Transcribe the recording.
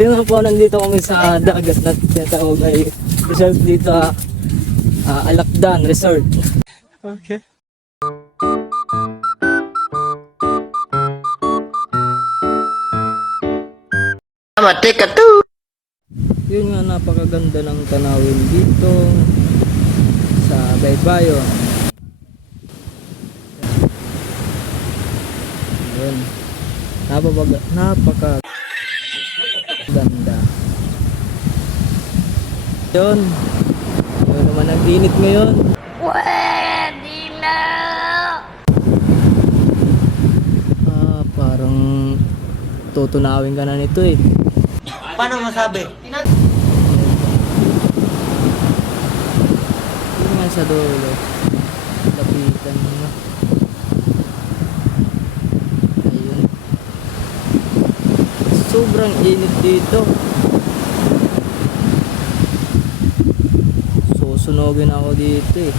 Yun nga po, nandito kami sa dagat na tinatawag ay resort dito, Alakdan Resort. Okay. Yun nga, napakaganda ng tanawin dito sa Baybayon. Yun. Napakaganda. Yun. Yun naman ang init ngayon. Pwede na! Parang tutunawin ka na nito eh. Paano masabi? Yun nga sa dulo. Lapitan mo na. Ayun. Sobrang init dito. Susunogin ako dito eh.